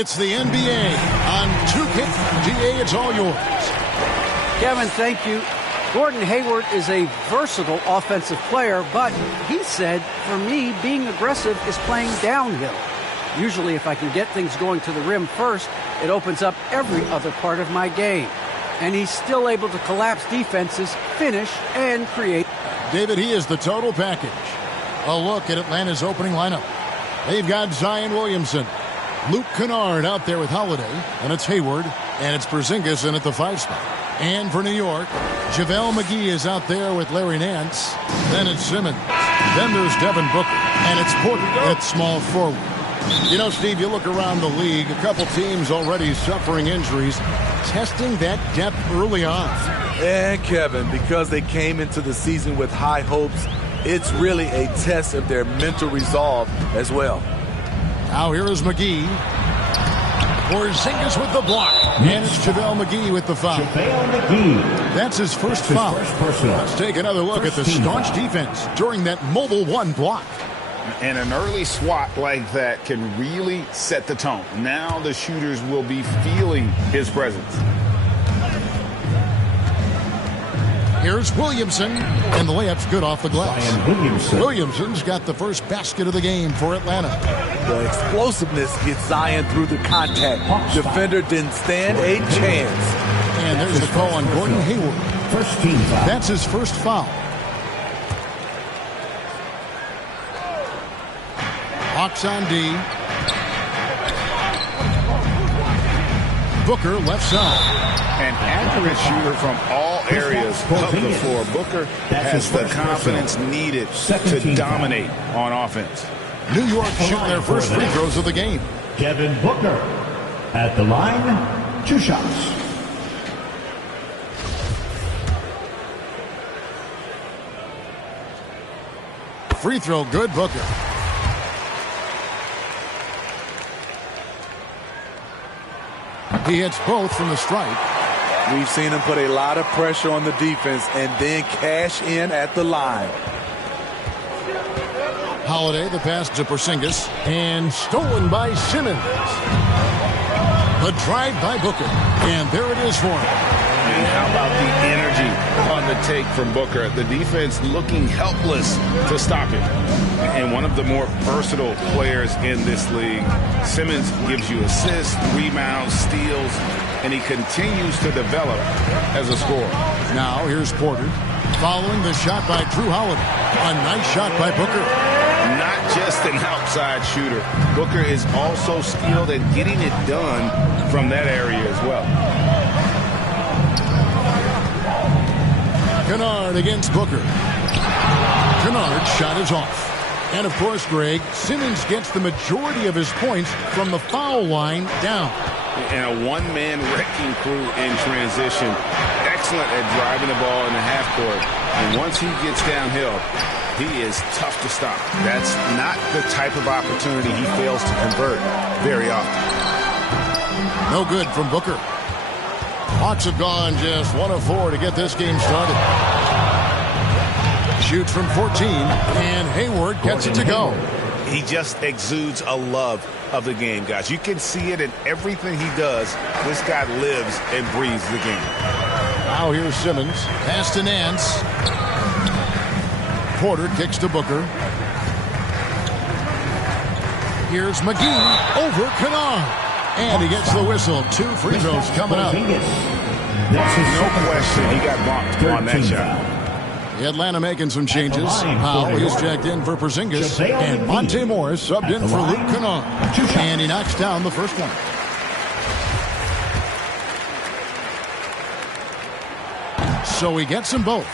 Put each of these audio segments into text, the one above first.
It's the NBA on 2K. GA, it's all yours. Kevin, thank you. Gordon Hayward is a versatile offensive player, but he said, for me, being aggressive is playing downhill. Usually, if I can get things going to the rim first, it opens up every other part of my game. And he's still able to collapse defenses, finish, and create. David, he is the total package. A look at Atlanta's opening lineup. They've got Zion Williamson, Luke Kennard out there with Holiday, and it's Hayward, and it's Porzingis in at the 5 spot. And for New York, JaVale McGee is out there with Larry Nance. Then it's Simmons. Then there's Devin Booker, and it's Porter at small forward. You know, Steve, you look around the league, a couple teams already suffering injuries, testing that depth early on. And Kevin, because they came into the season with high hopes, it's really a test of their mental resolve as well. Now here is McGee. Porzingis with the block. And it's JaVale McGee with the foul. JaVale McGee. That's his first foul. Let's take another look at the staunch defense during that mobile 1 block. And an early swat like that can really set the tone. Now the shooters will be feeling his presence. Here's Williamson, and the layup's good off the glass. Williamson's got the first basket of the game for Atlanta. The explosiveness gets Zion through the contact. Defender didn't stand a chance. And there's the call on Gordon Hayward. First team foul. That's his first foul. Hawks on D. Booker left side. An accurate shooter from all areas of the floor. Booker has the confidence needed to dominate on offense. New York shooting their first free throws of the game. Devin Booker at the line, 2 shots. Free throw good, Booker. He hits both from the stripe. We've seen him put a lot of pressure on the defense and then cash in at the line. Holiday, the pass to Porzingis, and stolen by Simmons. The drive by Booker, and there it is for him. And how about the energy on the take from Booker? The defense looking helpless to stop him. And one of the more versatile players in this league. Simmons gives you assists, rebounds, steals, and he continues to develop as a scorer. Now here's Porter, following the shot by Drew Holiday. A nice shot by Booker. Not just an outside shooter. Booker is also skilled at getting it done from that area as well. Kennard against Booker. Kennard's shot is off. And of course, Greg, Simmons gets the majority of his points from the foul line down. And a one-man wrecking crew in transition. Excellent at driving the ball in the half court. And once he gets downhill, he is tough to stop. That's not the type of opportunity he fails to convert very often. No good from Booker. Hawks have gone just 1 of 4 to get this game started. Shoots from 14, and Hayward gets it to go. He just exudes a love of the game, guys. You can see it in everything he does. This guy lives and breathes the game. Now here's Simmons. Pass to Nance. Porter kicks to Booker. Here's McGee over Kennard. And he gets the whistle. 2 free throws coming up. No question he got bumped on that shot. Atlanta making some changes. Powell is checked in for Porzingis. And Monte Morris subbed in for Luke Kennard. And he knocks down the first one. So he gets them both.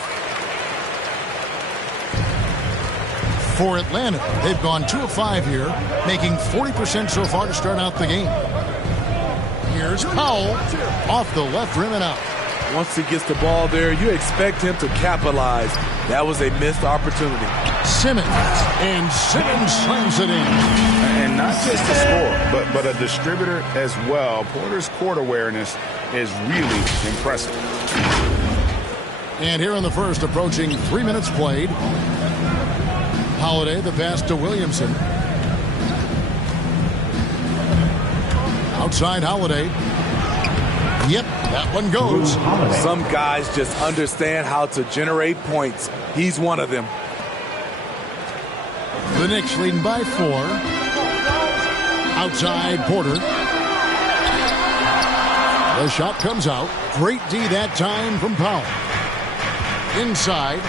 For Atlanta, they've gone 2 of 5 here, making 40% so far to start out the game. Here's Powell off the left rim and out. Once he gets the ball there, you expect him to capitalize. That was a missed opportunity. Simmons, and Simmons slams it in. And not just a scorer, but a distributor as well. Porter's court awareness is really impressive. And here in the first, approaching 3 minutes played. Holiday, the pass to Williamson. Outside Holiday. Yep, that one goes. Some guys just understand how to generate points. He's one of them. The Knicks leading by 4. Outside Porter. The shot comes out. Great D that time from Powell. Inside.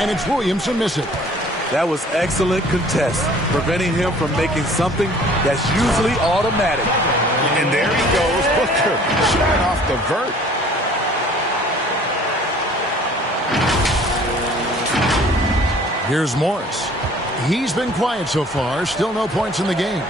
And it's Williamson missing. That was excellent contest, preventing him from making something that's usually automatic. And there he goes, Booker, shot off the vert. Here's Morris. He's been quiet so far, still no points in the game.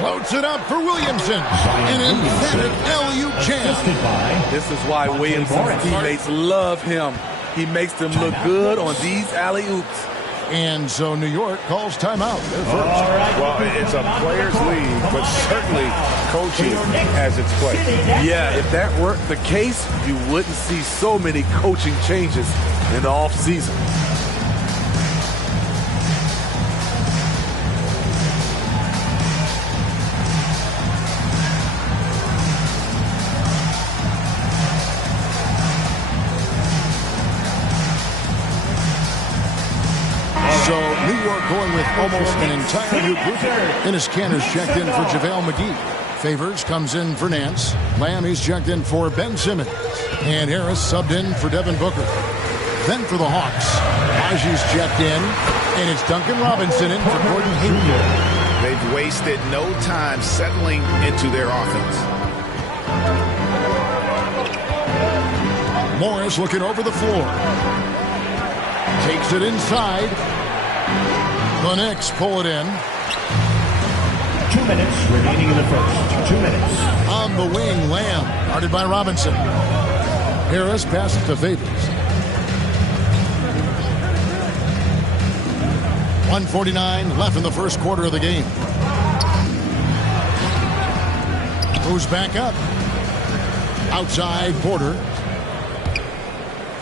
Floats it up for Williamson. An emphatic LU jam. This is why Williamson's teammates love him. He makes them look good on these alley-oops. And so New York calls timeout. Well, it's a players' league, but certainly coaching has its place. Yeah, if that weren't the case, you wouldn't see so many coaching changes in the offseason. So New York going with almost an entire new group. Dennis Cantor's checked in for JaVale McGee. Favors comes in for Nance. Lamb is checked in for Ben Simmons. And Harris subbed in for Devin Booker. Then for the Hawks, Aji's checked in. And it's Duncan Robinson in for Gordon Hayward. They've wasted no time settling into their offense. Morris looking over the floor. Takes it inside. The Knicks pull it in. 2 minutes remaining in the first. 2 minutes. On the wing, Lamb, guarded by Robinson. Harris passes to Favors. 1:49 left in the first quarter of the game. Moves back up. Outside Porter.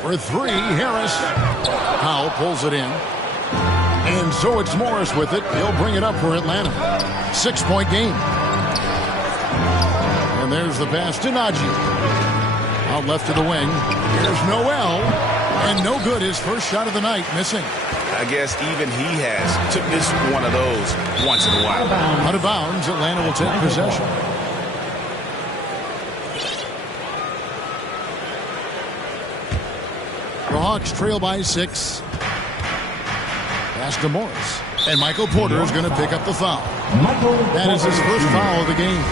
For 3, Harris. Powell pulls it in. And so it's Morris with it. He'll bring it up for Atlanta. 6-point game. And there's the pass to Najee. Out left to the wing. Here's Noel. And no good. His first shot of the night missing. I guess even he has to miss one of those once in a while. Out of bounds. Atlanta will take possession. The Hawks trail by 6. Pass to Morris. And Michael Porter is going to pick up the foul. That is his first foul of the game.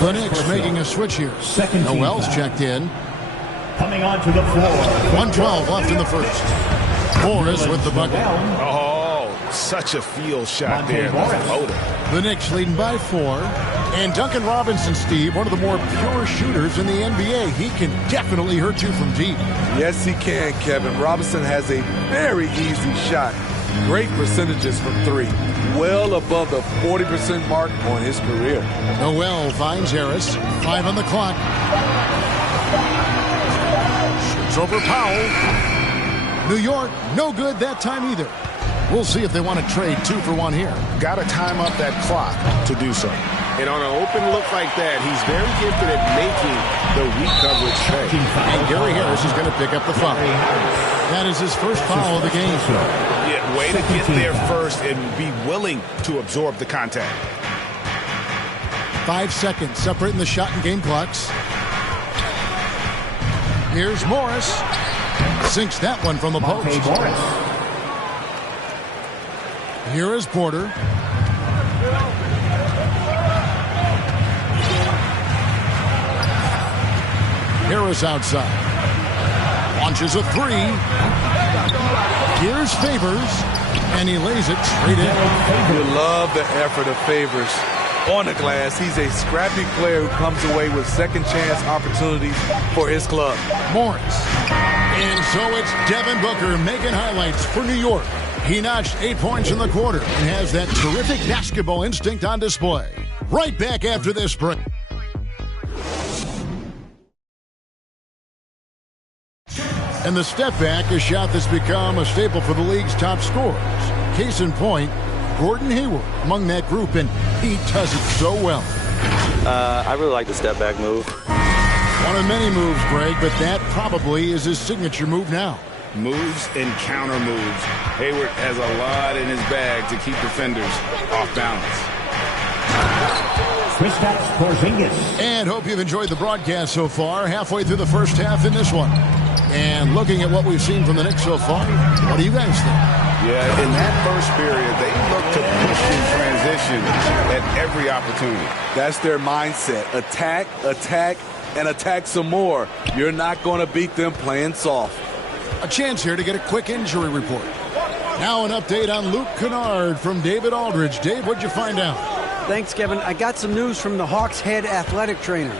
The Knicks making a switch here. Noel's checked in. Coming onto the floor. 1:12 left in the first. Morris with the bucket. Oh, such a field shot there. The Knicks leading by 4. And Duncan Robinson, Steve, one of the more pure shooters in the NBA. He can definitely hurt you from deep. Yes, he can, Kevin. Robinson has a very easy shot. Great percentages from 3. Well above the 40% mark on his career. Noel finds Harris. 5 on the clock. Shoots over Powell. New York, no good that time either. We'll see if they want to trade 2 for 1 here. Got to time up that clock to do so. And on an open look like that, he's very gifted at making the weak coverage pay. And Gary Harris is going to pick up the foul. That is his first foul of the game. Yeah, way to get there first and be willing to absorb the contact. 5 seconds separating the shot and game clocks. Here's Morris. Sinks that one from the post. Here is Porter. Harris outside. Launches a 3. Here's Favors. And he lays it straight in. You love the effort of Favors on the glass. He's a scrappy player who comes away with second chance opportunities for his club. Morris. And so it's Devin Booker making highlights for New York. He notched 8 points in the quarter and has that terrific basketball instinct on display. Right back after this break. And the step back, a shot that's become a staple for the league's top scorers. Case in point, Gordon Hayward among that group, and he does it so well. I really like the step back move. One of many moves, Greg, but that probably is his signature move now. Moves and counter moves. Hayward has a lot in his bag to keep defenders off balance. Kristaps Porzingis. And hope you've enjoyed the broadcast so far. Halfway through the first half in this one. And looking at what we've seen from the Knicks so far, what do you guys think? Yeah, in that first period, they looked to push in transition at every opportunity. That's their mindset. Attack, attack, and attack some more. You're not going to beat them playing soft. A chance here to get a quick injury report. Now an update on Luke Kennard from David Aldridge. Dave, what'd you find out? Thanks, Kevin. I got some news from the Hawks' head athletic trainer.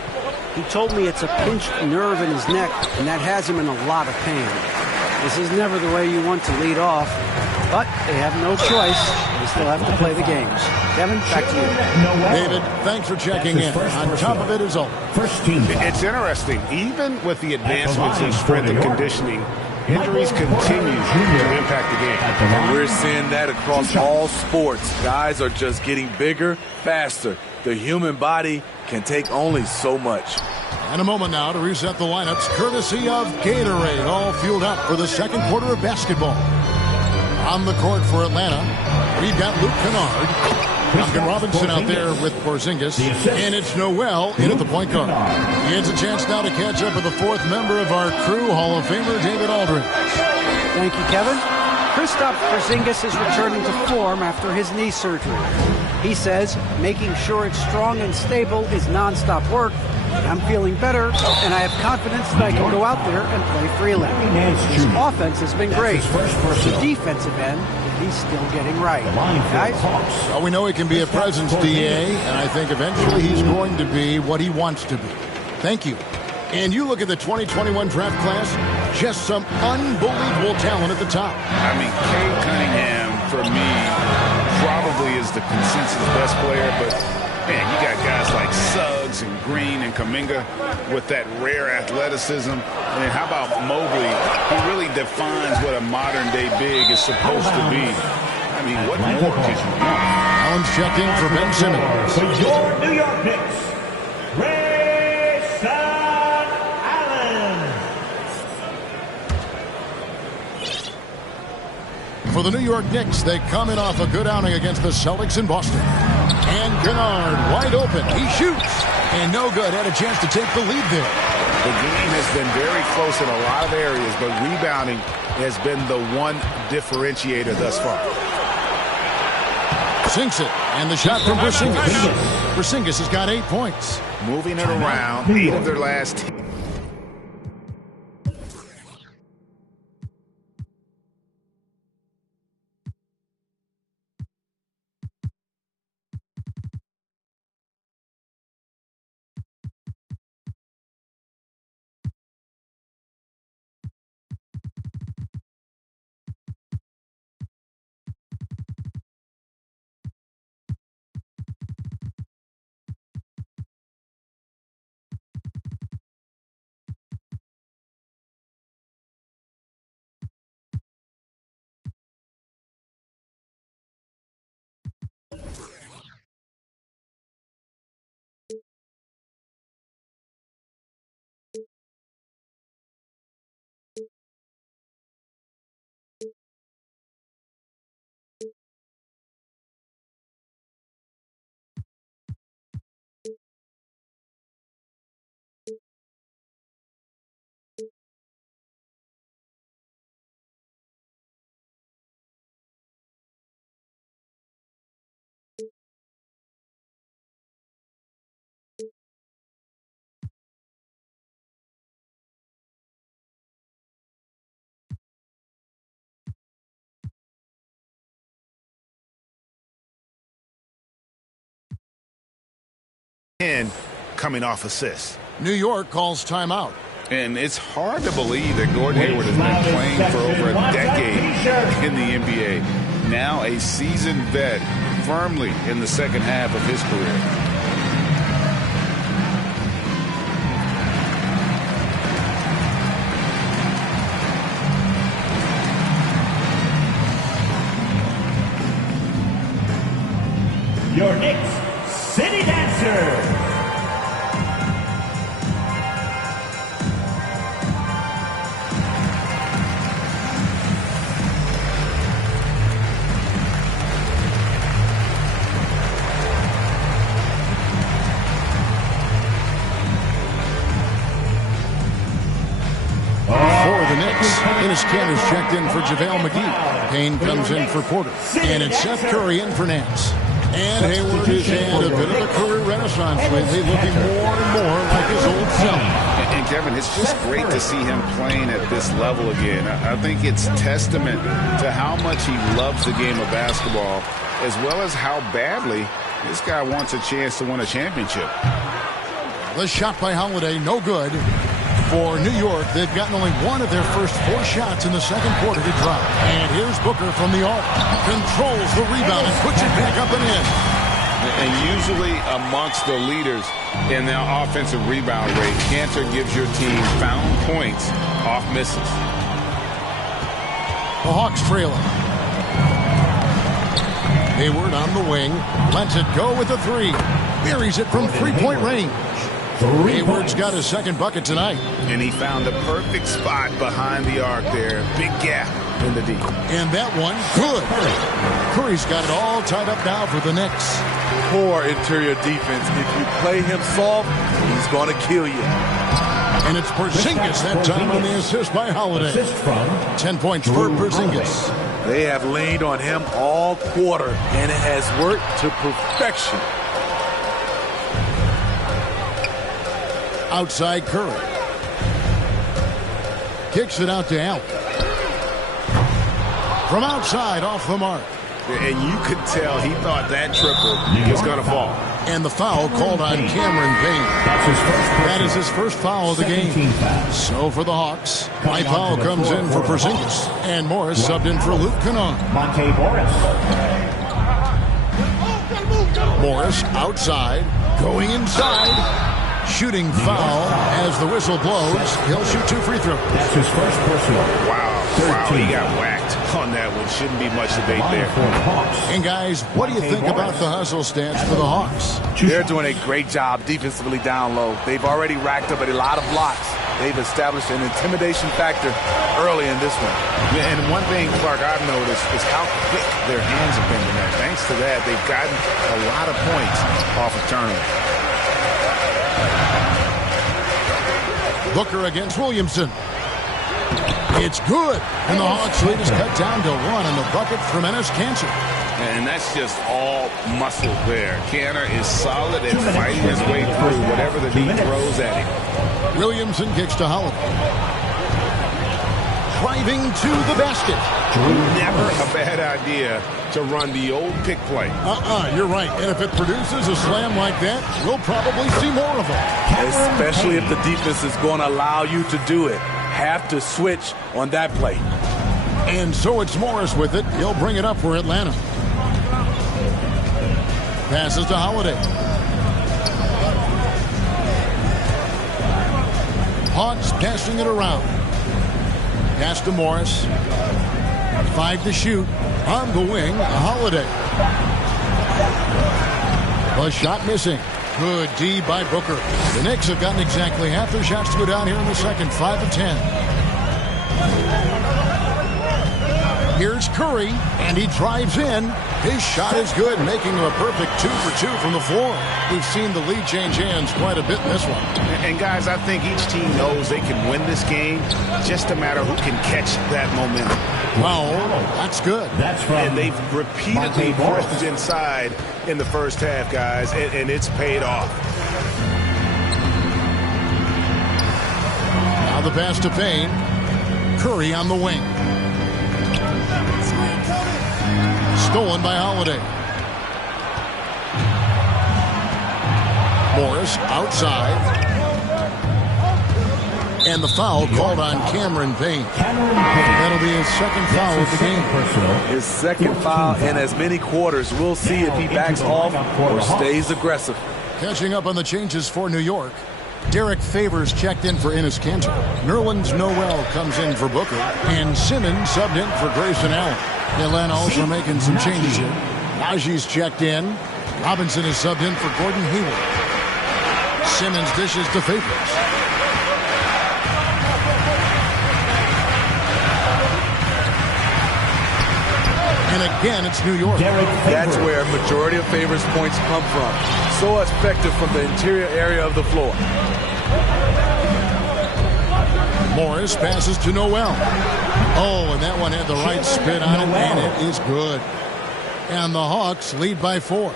He told me it's a pinched nerve in his neck, and that has him in a lot of pain. This is never the way you want to lead off, but they have no choice. They still have to play the games. Kevin, back to you. David, thanks for checking in. On top of it is all. First team. It's interesting. Even with the advancements in strength and conditioning, injuries continue to impact the game. And we're seeing that across all sports. Guys are just getting bigger, faster. The human body can take only so much. And a moment now to reset the lineups, courtesy of Gatorade, all fueled up for the second quarter of basketball. On the court for Atlanta, we've got Luke Kennard. Duncan Robinson out there with Porzingis. And it's Noel in at the point guard. He has a chance now to catch up with the fourth member of our crew, Hall of Famer David Aldridge. Thank you, Kevin. Kristaps Porzingis is returning to form after his knee surgery. He says making sure it's strong and stable is nonstop work. I'm feeling better, and I have confidence that I can go out there and play freely. His offense has been great. The defensive end, he's still getting right. Guys? Well, we know he can be a presence, DA, and I think eventually he's going to be what he wants to be. Thank you. And you look at the 2021 draft class, just some unbelievable talent at the top. I mean, Cade Cunningham, for me, probably is the consensus best player, but man, you got guys like Suggs and Green and Kuminga with that rare athleticism. And then how about Mobley? He really defines what a modern-day big is supposed to be. I mean, what more could you want? Allen's checked in for Ben Simmons. For your New York Knicks, Grayson Allen. For the New York Knicks, they come in off a good outing against the Celtics in Boston. And Kennard wide open. He shoots. And no good. Had a chance to take the lead there. The game has been very close in a lot of areas, but rebounding has been the one differentiator thus far. Sinks it. And the shot from Porzingis. Porzingis has got 8 points. Moving it around, 8 of their last 10. Coming off assists. New York calls timeout. And it's hard to believe that Gordon Hayward has been playing for over a decade in the NBA. Now a seasoned vet, firmly in the second half of his career. your Knicks City Dancers. Enes Kanter's checked in for JaVale McGee. Payne comes in for Porter. And it's Seth Curry in for Nance. And Hayward has had a bit of a career renaissance lately, looking more and more like his old self. And Kevin, it's just great to see him playing at this level again. I think it's testament to how much he loves the game of basketball, as well as how badly this guy wants a chance to win a championship. The shot by Holiday, no good. For New York, they've gotten only one of their first 4 shots in the second quarter to drop. And here's Booker from the arc. Controls the rebound and puts it back up and in. And usually amongst the leaders in their offensive rebound rate, Kanter gives your team found points off misses. The Hawks trailing. Hayward on the wing. Lets it go with the 3. Buries it from 3-point range. Hayward's got his second bucket tonight. And he found the perfect spot behind the arc there. Big gap in the D. And that one, good. Curry's got it all tied up now for the Knicks. Poor interior defense. If you play him soft, he's going to kill you. And it's Porzingis that time on the assist by Holiday. 10 points for Porzingis. They have leaned on him all quarter, and it has worked to perfection. Outside Curry. Kicks it out to Allen. From outside, off the mark. And you could tell he thought that triple was going to fall. And the foul called on Cameron Payne. That is his first foul of the game. So for the Hawks, my foul comes in for Porzingis. And Morris subbed in for Luke Kennard. Morris outside, going inside. Shooting foul as the whistle blows. He'll shoot 2 free throws. That's his first personal. Wow, he got whacked on that one. Shouldn't be much debate there. And guys, what do you think about the hustle stats for the Hawks? They're doing a great job defensively down low. They've already racked up a lot of blocks. They've established an intimidation factor early in this one. Yeah, and one thing, Clark, I've noticed is how quick their hands have been tonight. Thanks to that, they've gotten a lot of points off of turnovers. Booker against Williamson. It's good. And the Hawks lead is cut down to 1 on the bucket from Enes Kanter. And that's just all muscle there. Kanter is solid and fighting his way through whatever the D throws at him. Williamson kicks to Holiday. Driving to the basket. Never a bad idea to run the old pick play. You're right. And if it produces a slam like that, we'll probably see more of them. Especially if the defense is going to allow you to do it. Have to switch on that play. And so it's Morris with it. He'll bring it up for Atlanta. Passes to Holiday. Hawks passing it around. Pass to Morris. 5 to shoot. On the wing, Holiday. The shot missing. Good D by Booker. The Knicks have gotten exactly half their shots to go down here in the second. 5 of 10. Here's Curry, and he drives in. His shot is good, making him a perfect 2 for 2 from the floor. We've seen the lead change hands quite a bit in this one. And guys, I think each team knows they can win this game. Just a matter who can catch that momentum. Wow, that's good. And they've repeatedly pushed inside in the first half, guys, and it's paid off. Now the pass to Payne. Curry on the wing. Stolen by Holiday. Morris outside. And the foul called on Cameron Payne. That'll be his second foul of the game. His second foul in as many quarters. We'll see if he backs off or stays aggressive. Catching up on the changes for New York. Derek Favors checked in for Enes Kanter. Nerlens Noel comes in for Booker. And Simmons subbed in for Grayson Allen. Atlanta also making some changes here. Najee's checked in. Robinson is subbed in for Gordon Hayward. Simmons dishes to Favors. And again, it's New York. That's where a majority of Favors points come from. So effective from the interior area of the floor. Morris passes to Noel. Oh, and that one had the right spin on it, and it is good. And the Hawks lead by 4.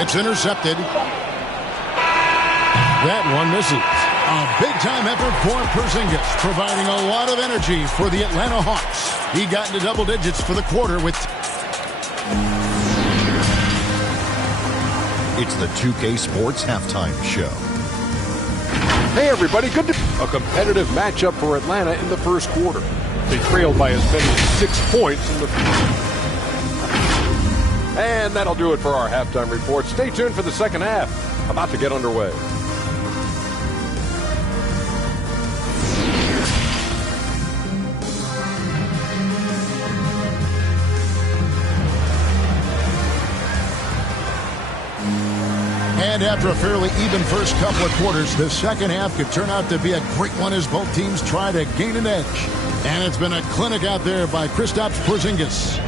It's intercepted. That one misses. A big-time effort for Porzingis, providing a lot of energy for the Atlanta Hawks. He got into double digits for the quarter with... It's the 2K Sports Halftime Show. Hey, everybody. A competitive matchup for Atlanta in the first quarter. They trailed by as many as 6 points in the... And that'll do it for our halftime report. Stay tuned for the second half. About to get underway. And after a fairly even first couple of quarters, the second half could turn out to be a great one as both teams try to gain an edge. And it's been a clinic out there by Kristaps Porzingis.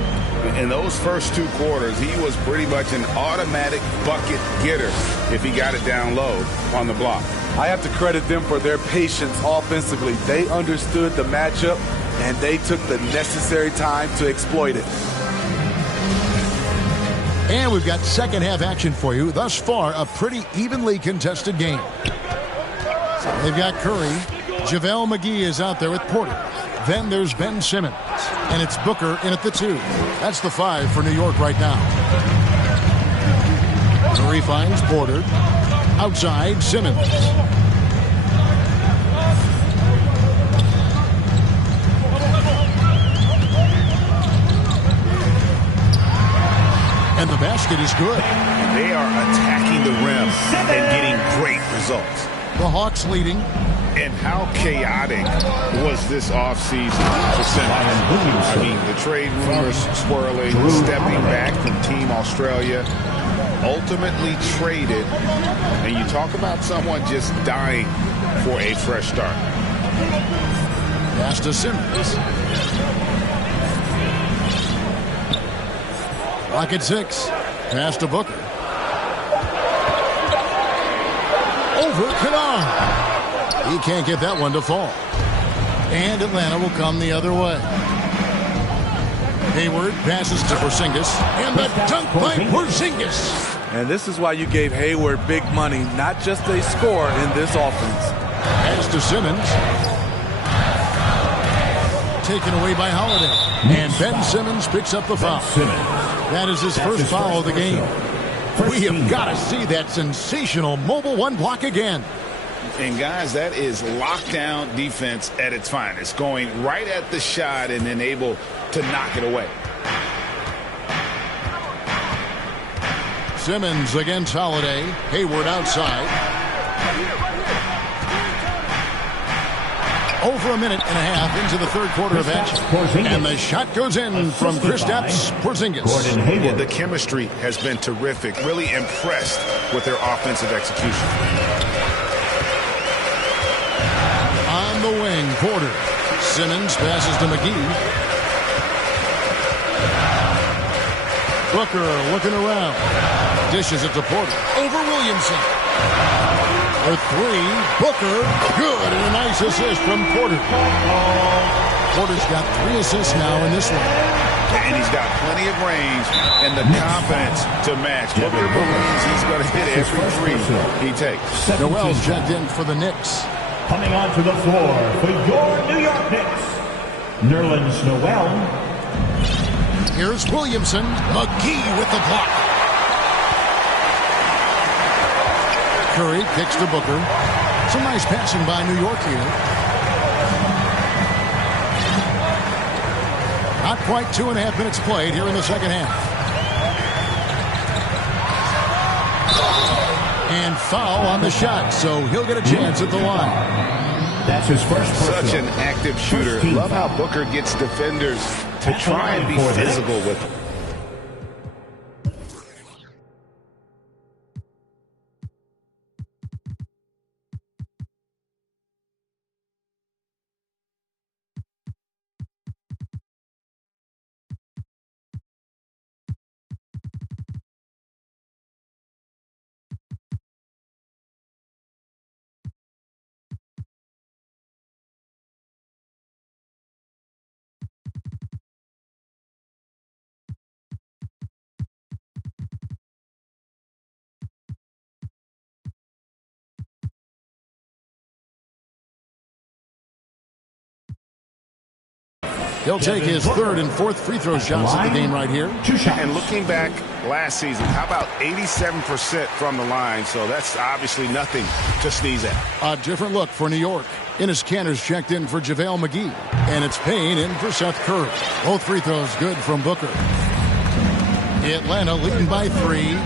In those first 2 quarters, he was pretty much an automatic bucket getter if he got it down low on the block. I have to credit them for their patience offensively. They understood the matchup, and they took the necessary time to exploit it. And we've got second half action for you. Thus far, a pretty evenly contested game. They've got Curry. JaVale McGee is out there with Porter. Then there's Ben Simmons. And it's Booker in at the 2. That's the 5 for New York right now. Curry finds Porter. Outside, Simmons. And the basket is good. They are attacking the rim and getting great results. The Hawks leading. And how chaotic was this offseason for Simmons? I mean, the trade rumors swirling, stepping back from Team Australia, ultimately traded. And you talk about someone just dying for a fresh start. Pass to Simmons. Clock at 6. Pass to Booker. Over Kennard. He can't get that one to fall. And Atlanta will come the other way. Hayward passes to Porzingis. And the dunk by Porzingis. And this is why you gave Hayward big money, not just a score in this offense. Pass to Simmons. Taken away by Holiday. And Ben Simmons picks up the foul. That is his first foul of the game. We have got to see that sensational mobile 1 block again. And, guys, that is lockdown defense at its finest. Going right at the shot and then able to knock it away. Simmons against Holiday. Hayward outside. Over a minute and a half into the third quarter of action. And the shot goes in from Kristaps Porzingis. Yeah, the chemistry has been terrific. Really impressed with their offensive execution. On the wing, Porter. Simmons passes to McGee. Booker looking around. Dishes it to Porter. Over Williamson. For 3, Booker, good, and a nice assist from Porter. Porter's got 3 assists now in this one. And he's got plenty of range and the confidence to match. Booker believes he's going to hit every 3 he takes. Noel's checked in for the Knicks. Coming onto the floor for your New York Knicks, Nerlens Noel. Here's Williamson. McGee with the block. Curry kicks to Booker. Some nice passing by New York here. Not quite 2.5 minutes played here in the second half. And foul on the shot, so he'll get a chance at the line. That's his first. Such an active shooter. Love how Booker gets defenders to try and be physical with him. He'll take his third and fourth free throw shots at the game right here. 2 shots. And looking back last season, how about 87% from the line? So that's obviously nothing to sneeze at. A different look for New York. Enes Kanter's checked in for JaVale McGee. And it's Payne in for Seth Curry. Both free throws good from Booker. Atlanta leading by 3.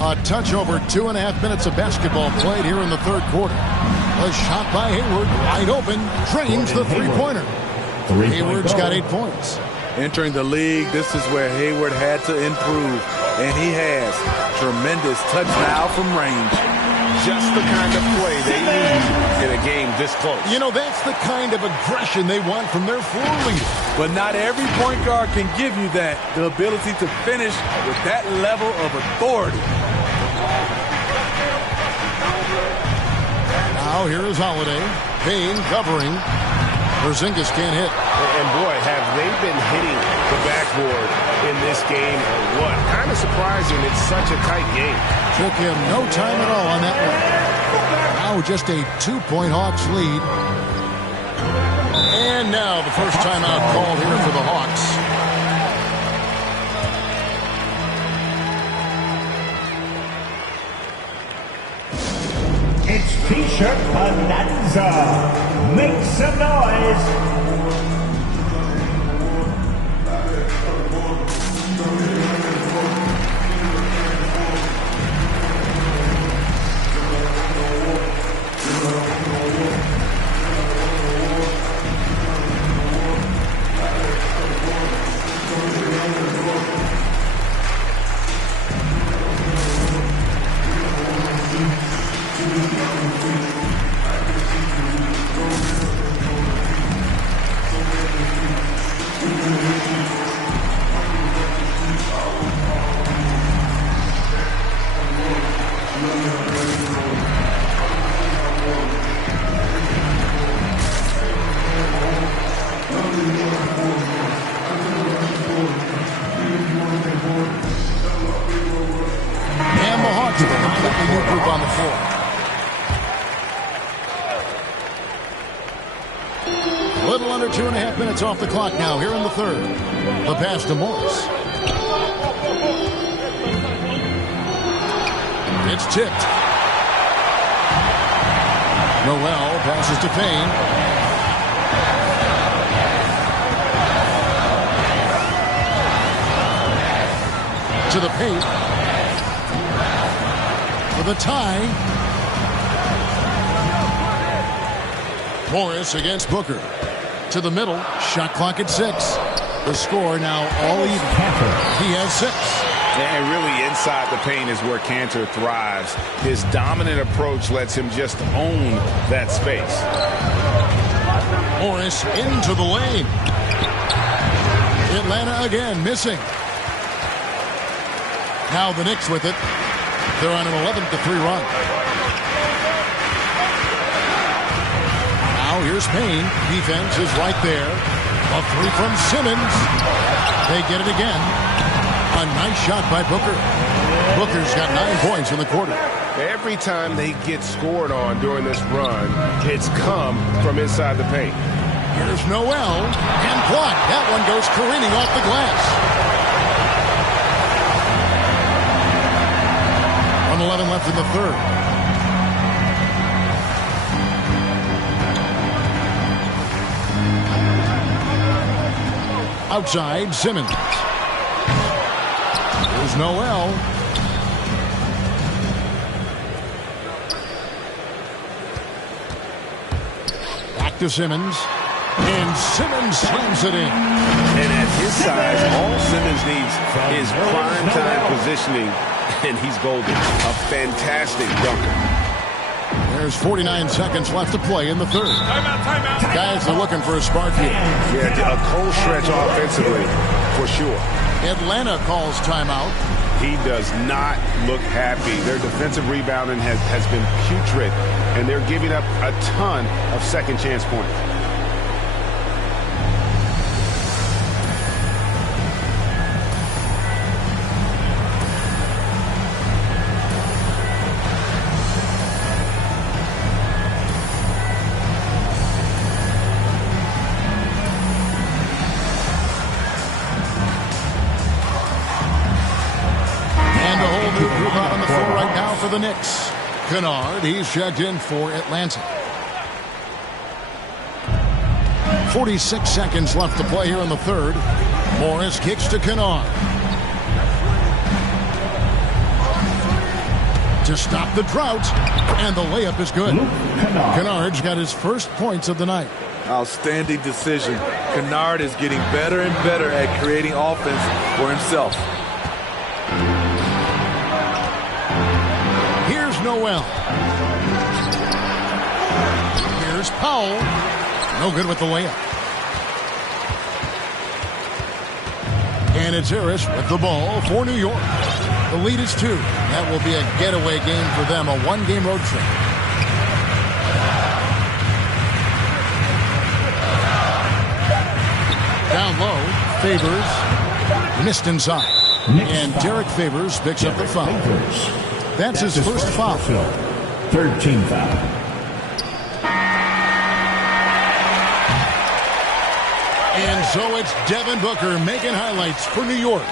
A touch over 2.5 minutes of basketball played here in the third quarter. A shot by Hayward, wide open, drains the three-pointer. Hayward's got 8 points. Entering the league, this is where Hayward had to improve, and he has. Tremendous touch now from range. Just the kind of play they need in a game this close. You know, that's the kind of aggression they want from their floor leader. But not every point guard can give you that, the ability to finish with that level of authority. Now here is Holiday. Payne covering. Porzingis can't hit. And boy, have they been hitting the backboard in this game or what? Kind of surprising. It's such a tight game. Took him no time at all on that one. Now just a 2-point Hawks lead. And now the first timeout called here for the Hawks. It's T-shirt bonanza. Make some noise. And the Hawks with a completely new group on the floor. A little under 2.5 minutes off the clock now here in the third. The pass to Morris. It's tipped. Noel passes to Payne. To the paint. For the tie. Morris against Booker. To the middle. Shot clock at 6. The score now all even. He has 6. And really inside the paint is where Kanter thrives. His dominant approach lets him just own that space. Morris into the lane. Atlanta again missing. Now the Knicks with it. They're on an 11-3 run. Now here's Payne. Defense is right there. A three from Simmons. They get it again. A nice shot by Booker. Booker's got 9 points in the quarter. Every time they get scored on during this run, it's come from inside the paint. Here's Noel. And blocked. That one goes careening off the glass. 1:11 left in the third. Outside, Simmons. Here's Noel. Back to Simmons. And Simmons slams it in. And at his size, all Simmons needs is prime-time positioning, and he's golden. A fantastic dunker. There's 49 seconds left to play in the third. Timeout. Guys are looking for a spark here. Yeah, a cold stretch offensively, for sure. Atlanta calls timeout. He does not look happy. Their defensive rebounding has been putrid, and they're giving up a ton of second-chance points. for the Knicks. Kennard, he's checked in for Atlanta. 46 seconds left to play here in the third. Morris kicks to Kennard. To stop the drought, and the layup is good. Kennard's got his first points of the night. Outstanding decision. Kennard is getting better and better at creating offense for himself. Here's Noel. Here's Powell. No good with the layup. And it's Harris with the ball for New York. The lead is 2. That will be a getaway game for them, a one-game road trip. Down low, Favors missed inside. And Derek Favors picks up the foul. That's his first foul. Third team foul. And so it's Devin Booker making highlights for New York.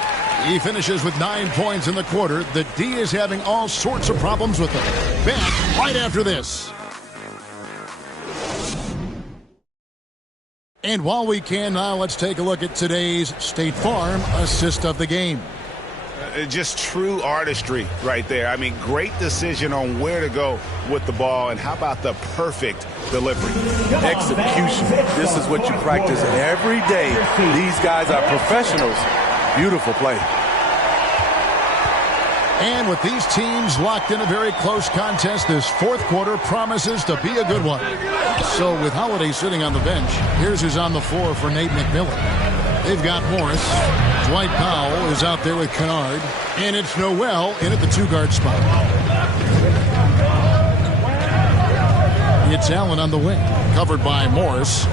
He finishes with 9 points in the quarter. The D is having all sorts of problems with him. Back right after this. And while we can now, let's take a look at today's State Farm assist of the game. Just true artistry right there. I mean, great decision on where to go with the ball, and how about the perfect delivery? Execution. This is what you practice every day. These guys are professionals. Beautiful play. And with these teams locked in a very close contest, this fourth quarter promises to be a good one. So with Holiday sitting on the bench, here's who's on the floor for Nate McMillan. They've got Morris. Dwight Powell is out there with Kennard. And it's Noel in at the 2-guard spot. It's Allen on the wing, covered by Morris.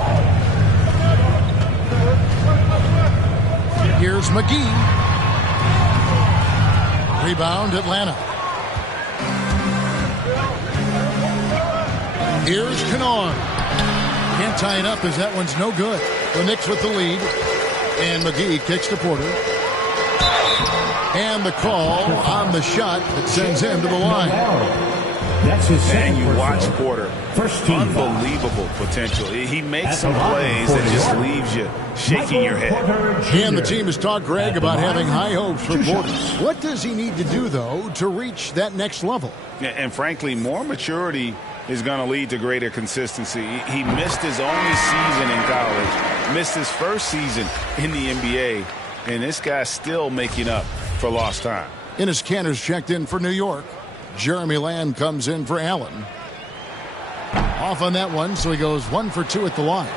Here's McGee. Rebound, Atlanta. Here's Kennard. Can't tie it up as that one's no good. The Knicks with the lead. And McGee kicks to Porter. And the call on the shot that sends him to the line. That's his And you watch foul. Porter. First team Unbelievable potential. He makes some plays that just leaves you shaking your head. And the team has talked, Greg, about having high hopes for Porter. What does he need to do, though, to reach that next level? And frankly, more maturity is going to lead to greater consistency. He missed his only season in college, missed his first season in the NBA, and this guy's still making up for lost time. Enes Kanter's checked in for New York. Jeremy Lamb comes in for Allen. Off on that one, so he goes 1 for 2 at the line.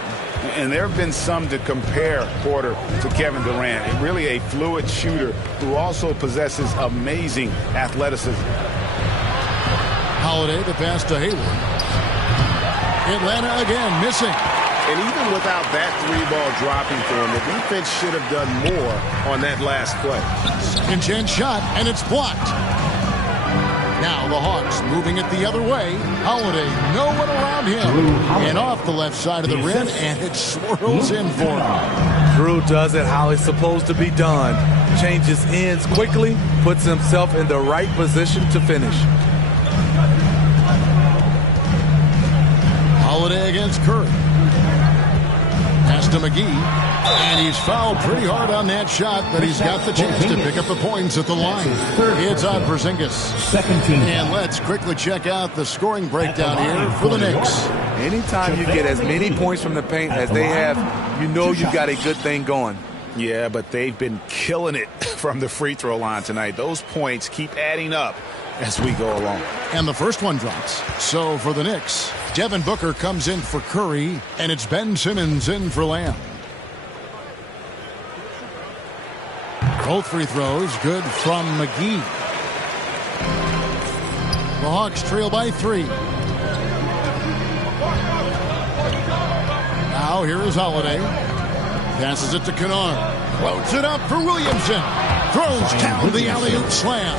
And there have been some to compare Porter to Kevin Durant. And really a fluid shooter who also possesses amazing athleticism. Holiday, the pass to Hayward. Atlanta again missing. And even without that 3-ball dropping for him, the defense should have done more on that last play. Second chance shot, and it's blocked. Now the Hawks moving it the other way. Holiday, no one around him. And off the left side of the rim, and it swirls in for him. Drew does it how it's supposed to be done. Changes ends quickly, puts himself in the right position to finish. Holiday against Curry. Pass to McGee. And he's fouled pretty hard on that shot, but he's got the chance to pick up the points at the line. It's on Porzingis. Second team. And let's quickly check out the scoring breakdown here for the Knicks. Anytime you get as many points from the paint as they have, you know you've got a good thing going. Yeah, but they've been killing it from the free throw line tonight. Those points keep adding up as we go along. And the first one drops. So for the Knicks, Devin Booker comes in for Curry, and it's Ben Simmons in for Lamb. Both free throws good from McGee. The Hawks trail by 3. Now here is Holiday. Passes it to Kennard. Floats it up for Williamson. Throws down the alley-oop slam.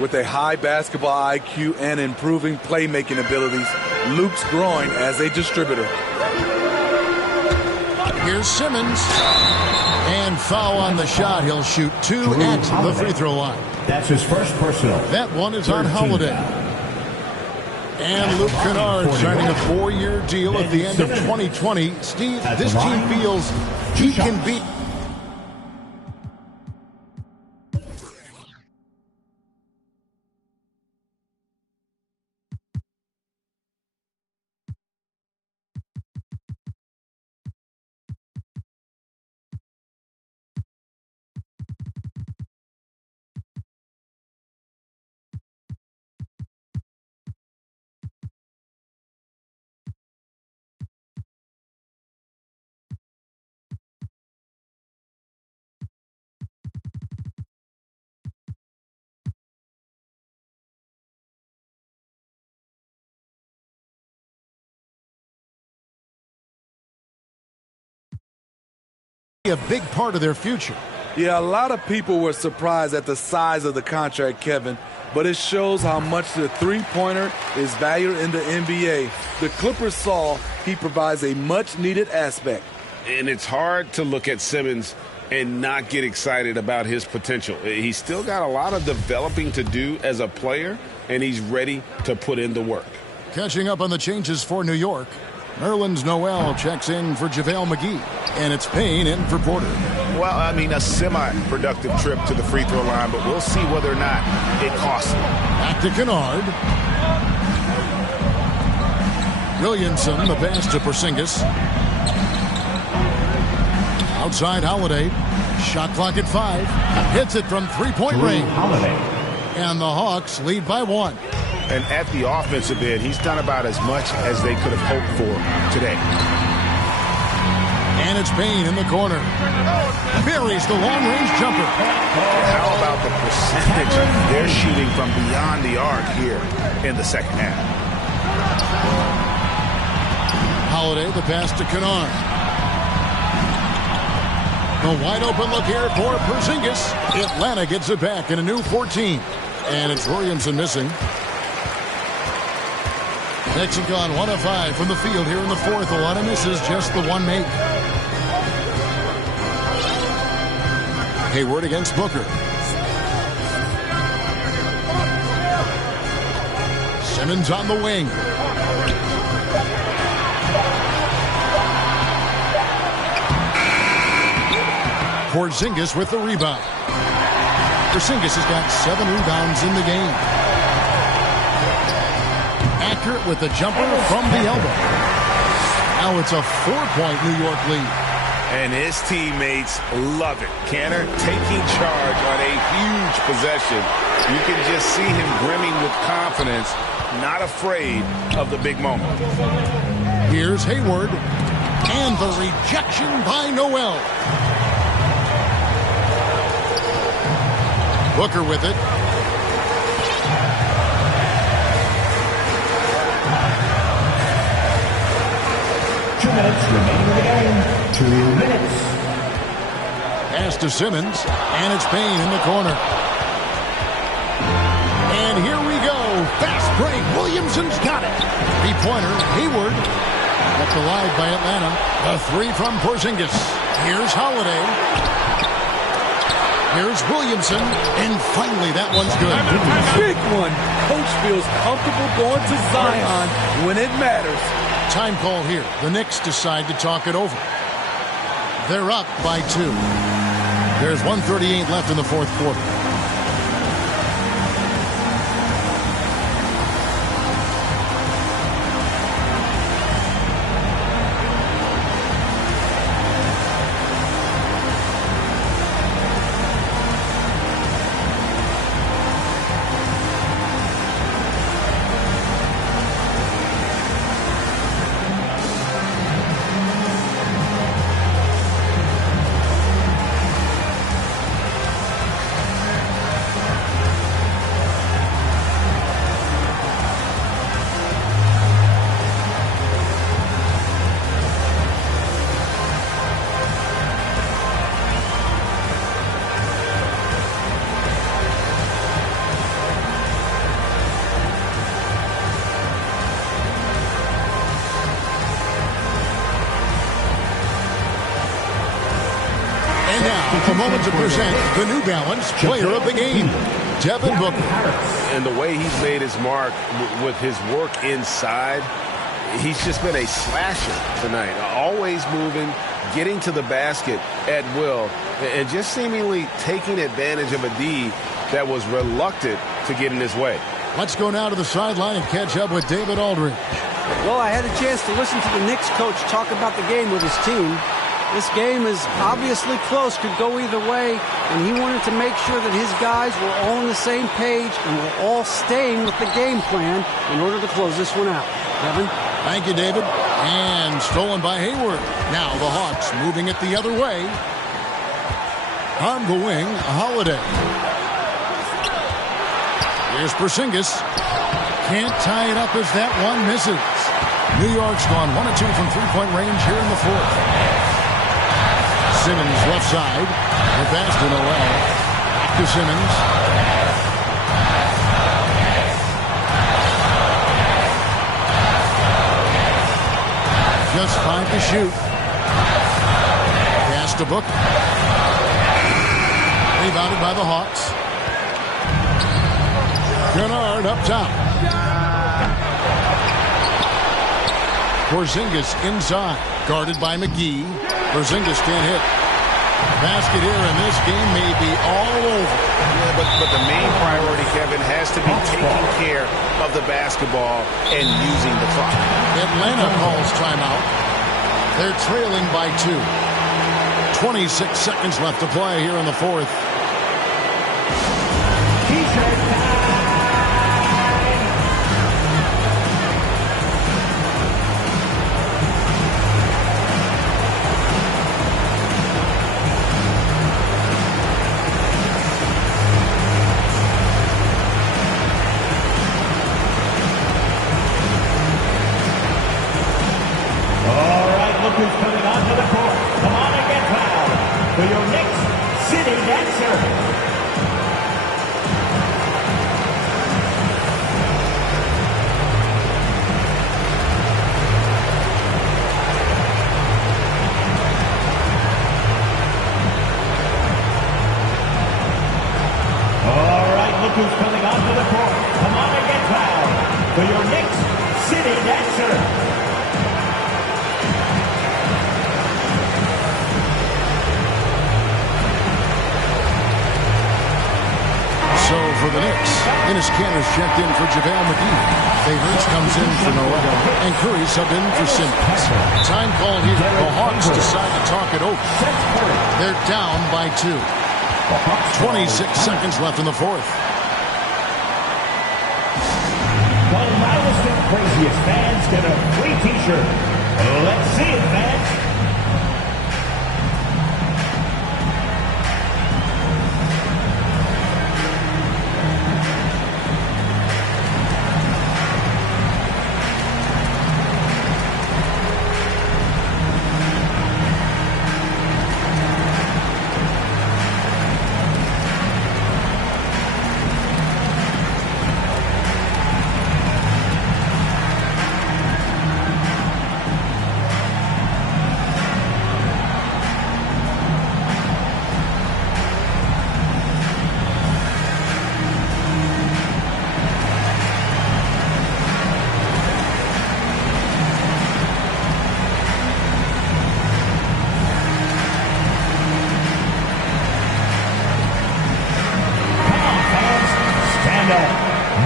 With a high basketball IQ and improving playmaking abilities, Luke's growing as a distributor. Here's Simmons. And foul on the shot. He'll shoot 2 at the free throw line. That's his first personal. That one is on Holiday. And Luke Kennard signing a 4-year deal at the end of 2020. Steve, this team feels he can beat. A big part of their future. Yeah, a lot of people were surprised at the size of the contract, Kevin, but it shows how much the three-pointer is valued in the NBA. The Clippers saw he provides a much-needed aspect. And it's hard to look at Simmons and not get excited about his potential. He's still got a lot of developing to do as a player, and he's ready to put in the work. Catching up on the changes for New York, Nerlens Noel checks in for JaVale McGee, and it's Payne in for Porter. Well, I mean, a semi-productive trip to the free throw line, but we'll see whether or not it costs him. Back to Kennard. Williamson, the pass to Porzingis. Outside Holiday. Shot clock at 5. Hits it from three-point range. Holiday. And the Hawks lead by 1. And at the offensive end, he's done about as much as they could have hoped for today. And it's Payne in the corner. Buries the long-range jumper. How about the percentage they're shooting from beyond the arc here in the second half? Holiday, the pass to Kennard. A wide-open look here for Porzingis. Atlanta gets it back in a new 14. And it's Williamson missing. Mexican 1 of 5 from the field here in the fourth. A lot of misses, just the one make. Hayward against Booker. Simmons on the wing. Porzingis with the rebound. Porzingis has got 7 rebounds in the game. Accurate with the jumper from the elbow. Now it's a 4-point New York lead. And his teammates love it. Canner taking charge on a huge possession. You can just see him brimming with confidence, not afraid of the big moment. Here's Hayward. And the rejection by Noel. Booker with it. Minutes remaining in the game. 2 minutes. Pass to Simmons, and it's Payne in the corner. And here we go. Fast break. Williamson's got it. Three-pointer. Hayward. Kept alive by Atlanta. The 3 from Porzingis. Here's Holiday. Here's Williamson. And finally, that one's good. Big one. Coach feels comfortable going to Zion when it matters. Time call here. The Knicks decide to talk it over. They're up by 2. There's 1:38 left in the fourth quarter. A moment to present the New Balance Player of the Game, Devin Booker. And the way he's made his mark with his work inside, he's just been a slasher tonight. Always moving, getting to the basket at will, and just seemingly taking advantage of a D that was reluctant to get in his way. Let's go now to the sideline and catch up with David Aldridge. Well, I had a chance to listen to the Knicks coach talk about the game with his team. This game is obviously close, could go either way, and he wanted to make sure that his guys were all on the same page and were all staying with the game plan in order to close this one out. Kevin? Thank you, David. And stolen by Hayward. Now the Hawks moving it the other way. On the wing, Holiday. Here's Porzingis. Can't tie it up as that one misses. New York's gone 1 of 2 from three-point range here in the fourth. Simmons left side. The pass to Noel. Back to Simmons. Just 5 to shoot. Pass to Booker. Rebounded by the Hawks. Kennard up top. Porzingis inside. Guarded by McGee. Porzingis can't hit. Basket here, and this game may be all over. Yeah, but the main priority, Kevin, has to be taking care of the basketball and using the clock. Atlanta calls timeout. They're trailing by 2. 26 seconds left to play here in the fourth. Who's coming onto the court? Come on and get fouled for your Knicks City Dancer. All right, look who's coming onto the court. Come on and get fouled for your Knicks City Dancer. So for the Knicks, Enes Kanter's checked in for JaVale McGee. Favors comes in for Noel, and Curry subbed in for Simmons. Time called here. The Hawks decide to talk it over. They're down by 2. 26 seconds left in the fourth. The loudest and craziest fans get a free t-shirt. Let's see it, fans.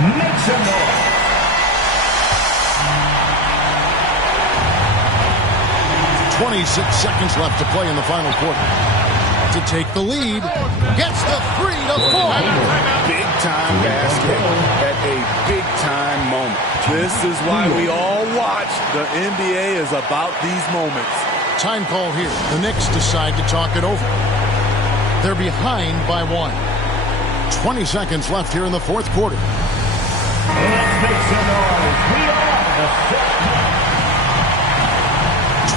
Make some noise. 26 seconds left to play in the final quarter. To take the lead, gets the 3 to 4. Big time basket at a big time moment. This is why we all watch. The NBA is about these moments. Time call here. The Knicks decide to talk it over. They're behind by 1. 20 seconds left here in the fourth quarter. Let's make some noise. We are the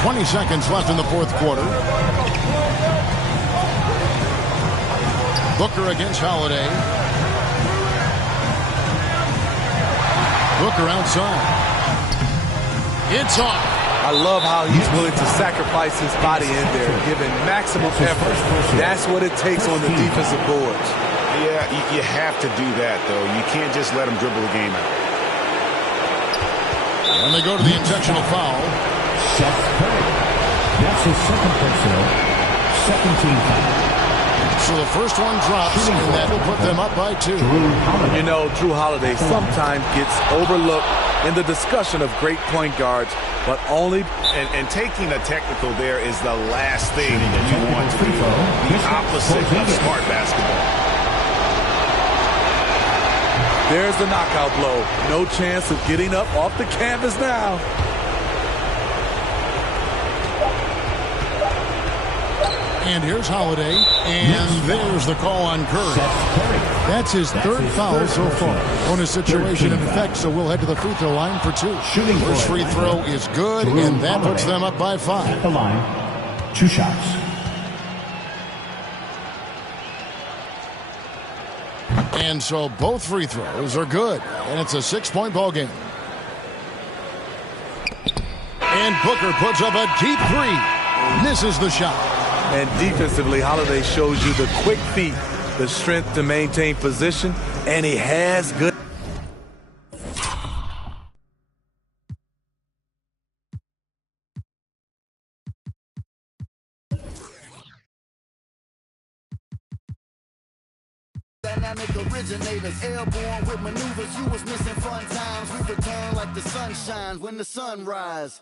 20 seconds left in the fourth quarter. Booker against Holiday. Booker outside. It's off. I love how he's willing to sacrifice his body in there, giving maximum effort. That's what it takes on the defensive boards. Yeah, you have to do that, though. You can't just let him dribble the game out. And they go to the intentional foul. That's his second personal, second team foul. So the first one drops, and that will put them up by 2. You know, Drew Holiday sometimes gets overlooked in the discussion of great point guards, but only... And taking a technical there is the last thing you want to do. The opposite of smart basketball. There's the knockout blow. No chance of getting up off the canvas now. And here's Holiday, and there's the call on Curry. That's his third foul so far. Bonus situation in effect, so we'll head to the free throw line for 2. First free throw is good, and that puts them up by 5. At the line, 2 shots. And so both free throws are good, and it's a 6-point ball game. And Booker puts up a deep 3. Misses the shot. And defensively, Holiday shows you the quick feet, the strength to maintain position, and he has good. Dynamic originators, airborne with maneuvers. You was missing fun times. We return like the sun shines when the sun rise.